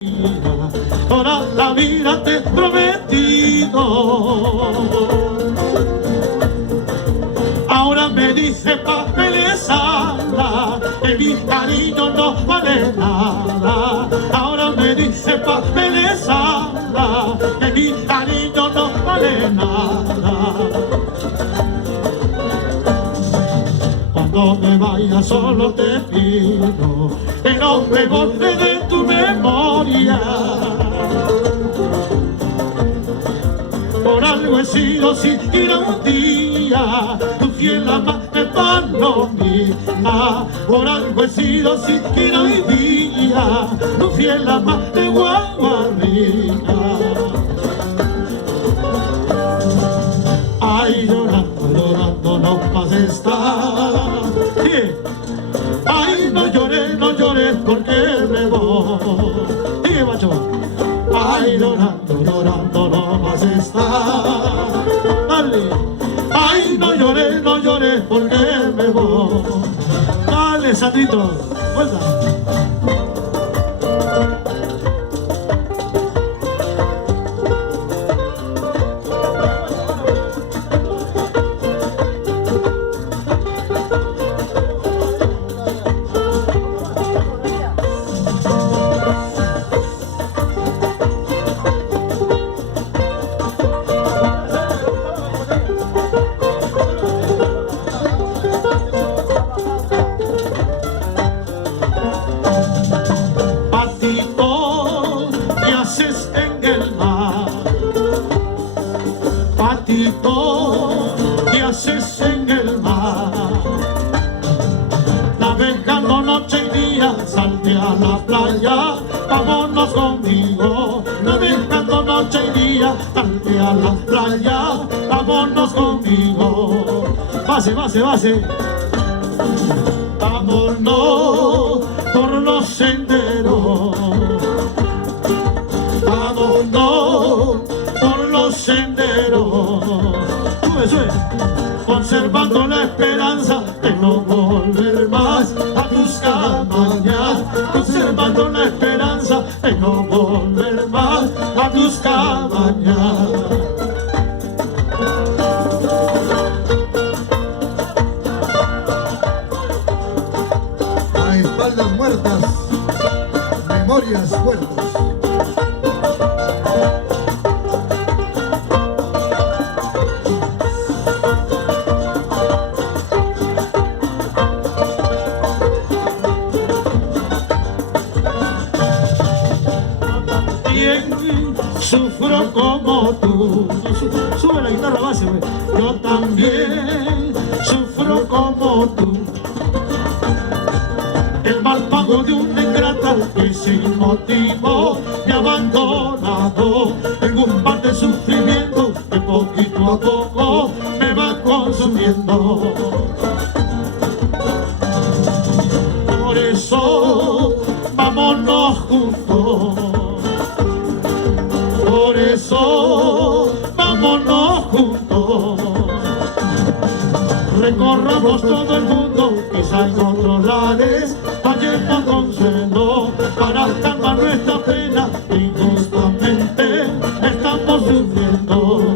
Toda la vida te he prometido. Ahora me dice papelesada que mi cariño no vale nada. Ahora me dice papelesada que mi cariño no vale nada. Cuando me vaya solo te pido que no me borres de tu memoria. Por algo he sido siquiera un día tu fiel amante palomita. Por algo he sido siquiera un día tu fiel amante guaguarrita. Ay, llorando, llorando no más está. Ay, no llores porque me voy. Sigue, macho. Ay, llorando, llorando no más está. Dale. Ay, no llores porque me voy. Dale, Sandrito. Vuelta. Patito, ¿qué haces en el mar? Navegando noche y día, salte a la playa, vámonos conmigo. Navegando noche y día, salte a la playa, vámonos conmigo. Base, base, base. Vámonos por los senderos. Vámonos por los senderos. Sube, sube. Conservando la esperanza de no volver más a tus cabañas. Conservando la esperanza de no volver más a tus cabañas. A espaldas muertas, memorias muertas. Sufro como tú. Sube la guitarra base, güey. Yo también sufro como tú. El mal pago de una ingrata que sin motivo me ha abandonado. Tengo un par de sufrimiento que poquito a poco me va consumiendo. Por eso vámonos juntos. Por eso vámonos juntos. Recorramos todo el mundo, quizá en otros lares hallemos consuelo para calmar nuestra pena que injustamente estamos sufriendo.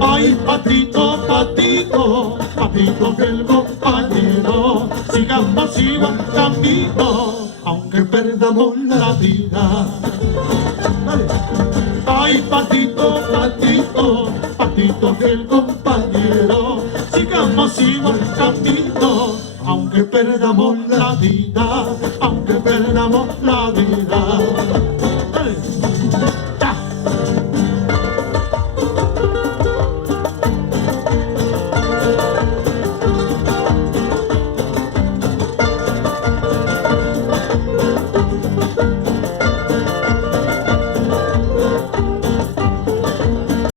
Ay, patito, patito, patito fiel compañero, sigamos igual camino aunque perdamos la vida. Dale. Ay, patito, patito, patito fiel compañero, sigamos igual camino, aunque perdamos la vida, aunque perdamos la vida.